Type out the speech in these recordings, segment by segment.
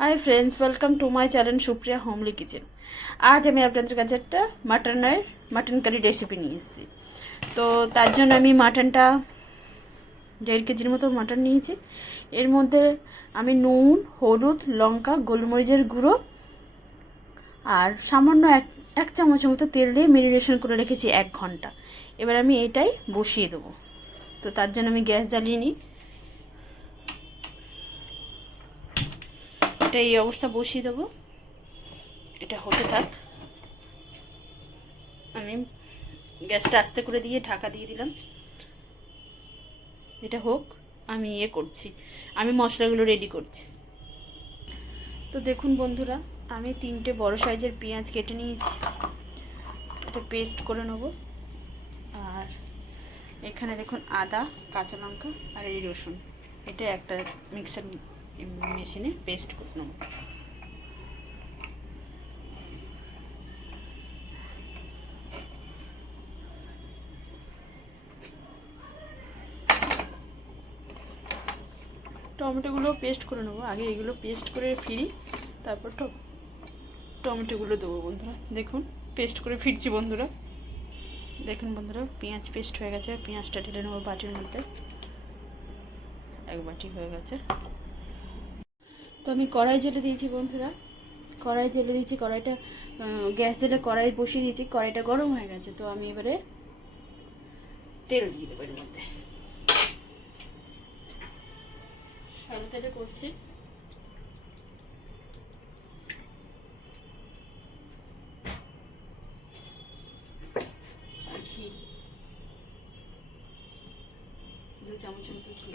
Hi friends, welcome to my channel Supriya homely kitchen. আজ আমি আপনাদের কাছে একটা মাটন কারি রেসিপি নিয়ে এসেছি। তো তার জন্য আমি মাটনটা 1.5 কেজির মতো মাটন নিয়েছি। এর মধ্যে আমি নুন, হলুদ, লঙ্কা, গোলমরিচের গুঁড়ো আর সামান্য এক চামচের মতো তেল দিয়ে ম্যারিনেশন করে রেখেছি 1 ঘন্টা। এবার আমি এটাই বসিয়ে দেবো। তো তার জন্য আমি গ্যাস জ্বালিয়ে নিই। এটা এই অবস্থা বসিয়ে দেবো, এটা হতে থাক। আমি গ্যাসটা আস্তে করে দিয়ে ঢাকা দিয়ে দিলাম। এটা হোক, আমি আমি মশলাগুলো রেডি করছি। তো দেখুন বন্ধুরা, আমি 3টে বড় সাইজের পেঁয়াজ কেটে নিয়েছি, এটা পেস্ট করে নেব। আর এখানে দেখুন আদা, কাঁচা লঙ্কা আর এই রসুন, এটা একটা মিক্সার মেশিনে পেস্ট করে নেব। টমেটোগুলো পেস্ট করে নেবো, আগে এগুলো পেস্ট করে ফিরি, তারপর টমেটোগুলো দেবো। বন্ধুরা দেখুন, পেস্ট করে ফিরছি। বন্ধুরা দেখুন, বন্ধুরা পেঁয়াজ পেস্ট হয়ে গেছে। পেঁয়াজটা ঢেলে নেবো বাটির মধ্যে, 1 বাটি হয়ে গেছে। তো আমি কড়াই জেলে দিয়েছি বন্ধুরা, কড়াইটা গ্যাস জেলে কড়াই বসিয়ে দিয়েছি। কড়াইটা গরম হয়ে গেছে, তো আমি এবারে তেল দিয়ে দেবো এর মধ্যে। সাদা তেলে করছি। আর ঘি, 2 চামচের মতো ঘি।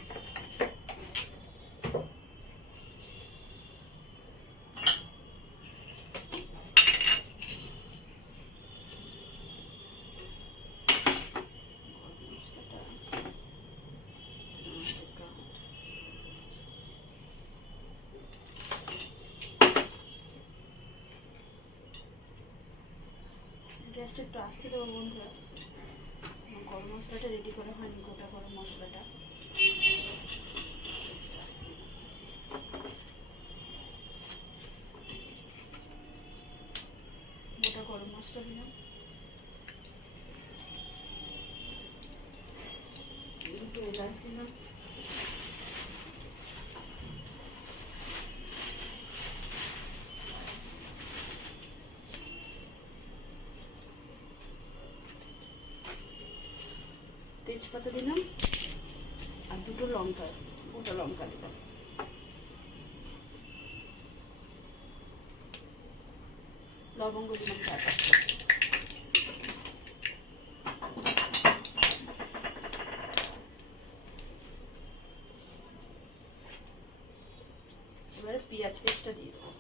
গ্যাসটা একটু আস্তে দেবো বন্ধুরা, গরম মশলাটা রেডি করা হয়নি, গোটা গরম মশলাটা। গোটা গরম মশলা দিলাম, 2 এলাচ দিলাম, তেজপাতা দিলাম আর 2টো লঙ্কা, গোটা লঙ্কা দিলাম। লবঙ্গ দিলাম 4-5টা। এবারে পেঁয়াজ পেস্টটা দিয়ে দেবো।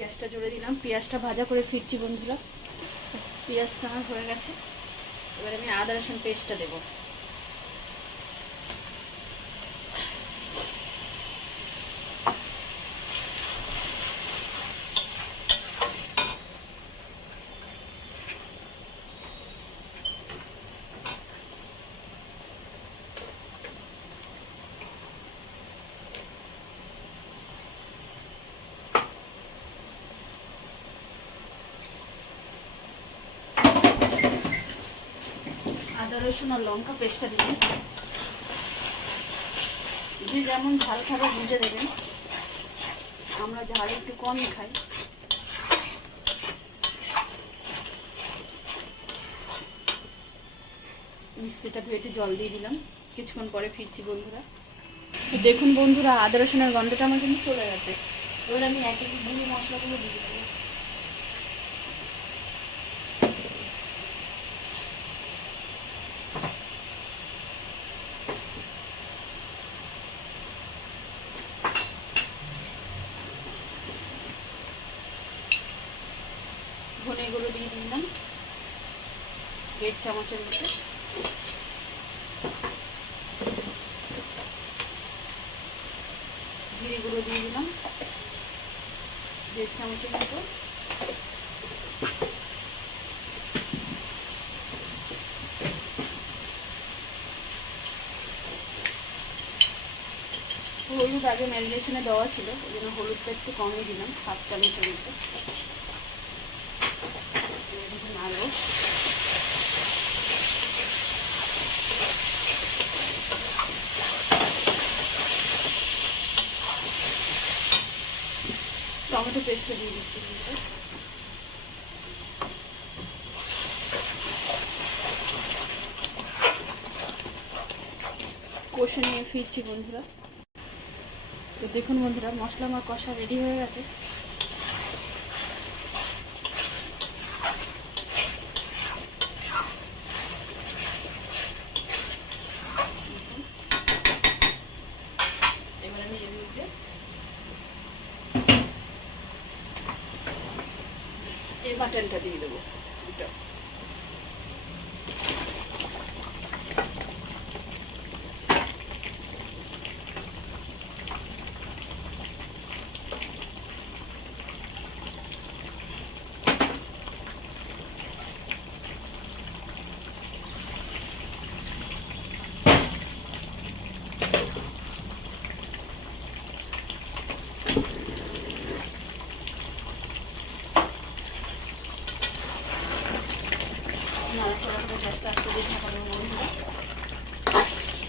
গ্যাসটা জোরে দিলাম, পেঁয়াজটা ভাজা করে ফিরছি বন্ধুরা। পেঁয়াজটা আমার হয়ে গেছে, এবার আমি আদা রসুন পেস্টটা দেবো। আদা রসুন আর লঙ্কা পেস্টটা দিলাম। যে যেমন ঝাল খাবে বুঝে দেবেন, আমরা ঝাল একটু কমই খাই। মিষ্টিটা ধুয়ে একটু জল দিয়ে দিলাম, কিছুক্ষণ পরে ফিরছি বন্ধুরা। দেখুন বন্ধুরা, আদা রসুনের গন্ধটা আমার কিন্তু চলে গেছে। এবার আমি এক এক গুঁড়ো মশলাগুলো দিয়ে দেবো। ধনে গুঁড়ো দিয়ে দিলাম, 1.5 চামচের মতো। জিরে গুঁড়ো দিয়ে দিলাম 1.5 চামচের মতো। হলুদ আগে ম্যারিনেশনে দেওয়া ছিল, ওই জন্য হলুদটা একটু কমই দিলাম, 1/2 চামচের মতো। আরও টমেটো পেস্টটা দিয়ে দিচ্ছি কিন্তু কষে নিয়ে ফিরছি বন্ধুরা। তো দেখুন বন্ধুরা, মশলা আমার কষা রেডি হয়ে গেছে। এবার আমি এর মধ্যে এই বাটনটা দিয়ে দেবো। নাড়াচাড়া করে গ্যাসটা আস্তে দিয়ে ঢাকা দেবো বন্ধুরা,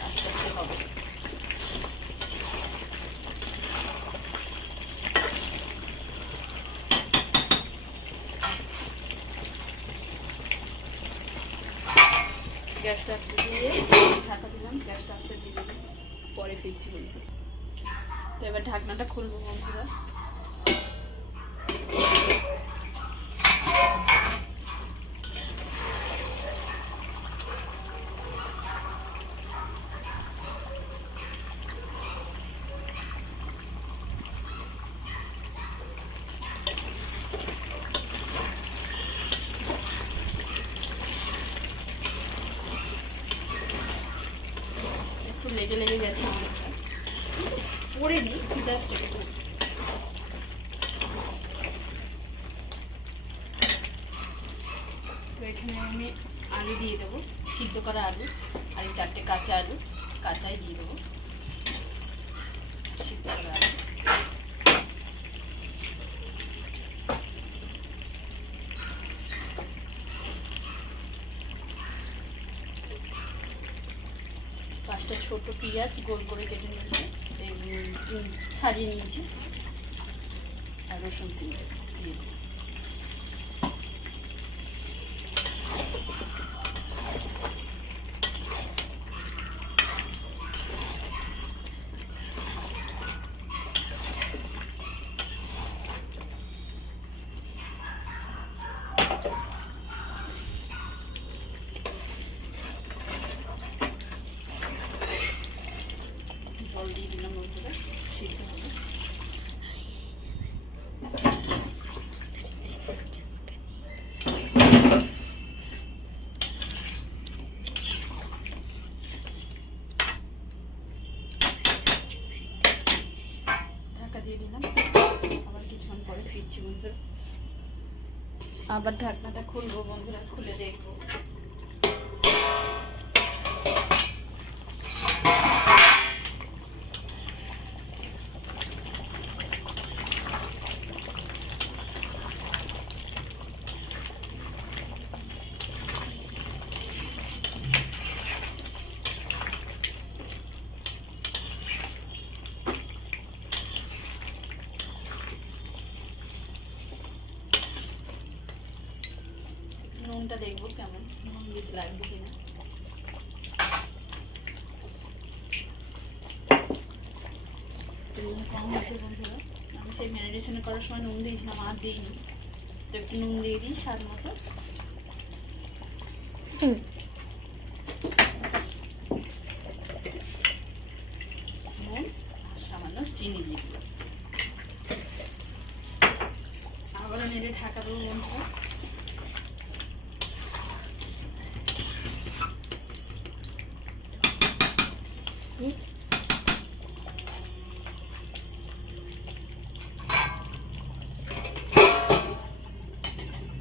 আস্তে আস্তে হবে। গ্যাসটা আস্তে দিয়ে ঢাকা দিলাম, গ্যাসটা আস্তে দিয়ে দিলাম, পরে ফিরছি বন্ধুরা। তো এবার ঢাকনাটা খুলবো বন্ধুরা। একটু লেগে লেগে গেছে পরে দিই জাস্ট একটু। তো এখানে আমি আলু দিয়ে দেবো, সিদ্ধ করা আলু, আর 4টে কাঁচা আলু কাঁচাই দিয়ে দেবো, সিদ্ধ করা আলু। পাঁচটা ছোট পেঁয়াজ গোল করে কেটে নিয়েছি, ছাড়িয়ে নিয়েছি, আর রসুন দিয়ে দেবো। জল দিয়ে দিলাম বন্ধুরা, সিদ্ধ হবে। ঢাকা দিয়ে দিলাম, আবার কিছুক্ষণ পরে ফিরছি বন্ধুরা। আবার ঢাকনাটা খুলবো বন্ধুরা, খুলে দেখবো। নুনটা দেখবো কেমন, নুন দিতে লাগবে কিনা। নুন কম হয়েছে বন্ধুরা, আমি সেই ম্যারিনেশন করার সময় নুন দিয়েছিলাম, আর দিইনি। তো একটু নুন দিয়ে দিই স্বাদ মতো। নুন আর সামান্য চিনি দিয়ে দিলাম, আবারও নেড়ে ঢাকা দেবো বন্ধুরা।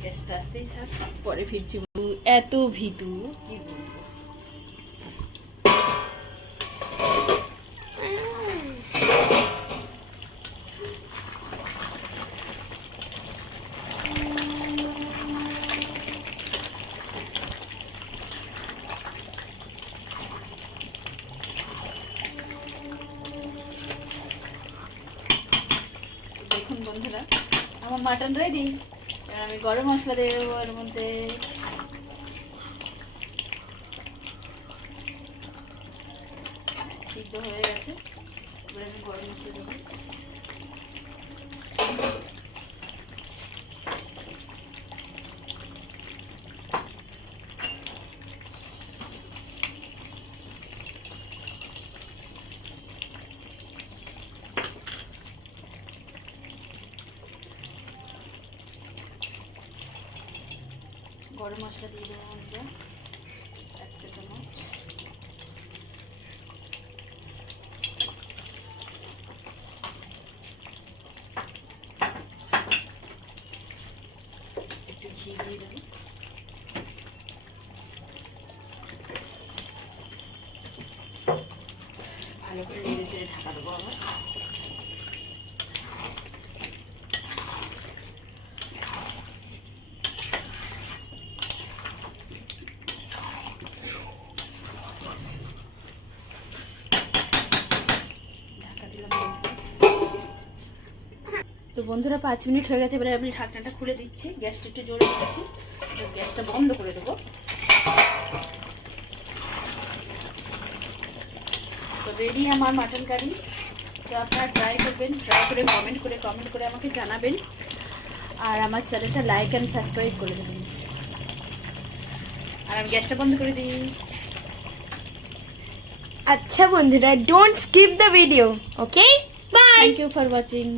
গ্যাসটা আসতেই থাক, পরে ফিরছি। এত ভীতু কি বলবো। দেখুন বন্ধুরা, আমার মাটন রেডি। আমি গরম মশলা দেবো এর মধ্যে। সিদ্ধ হয়ে গেছে, এবার আমি গরম মশলা দেবো। গরম মশলা দিয়ে দেবো আমরা 1 চা চামচ। একটু ঘি দিয়ে দেবো। ভালো করে নেড়ে চেড়ে ঢাকা দেবো আবার। তো বন্ধুরা 5 মিনিট হয়ে গেছে, এবারে আমি ঢাকনাটা খুলে দিচ্ছি। গ্যাসটা একটু জোরে দিচ্ছি, গ্যাসটা বন্ধ করে দেবো। তো রেডি আমার মাটন কারি। তো আপনারা ট্রাই করবেন, ট্রাই করে কমেন্ট করে আমাকে জানাবেন। আর আমার চ্যানেলটা লাইক অ্যান্ড সাবস্ক্রাইব করে দেবেন। আর আমি গ্যাসটা বন্ধ করে দিই। আচ্ছা বন্ধুরা, don't skip the video, okay? Bye. Thank you for watching.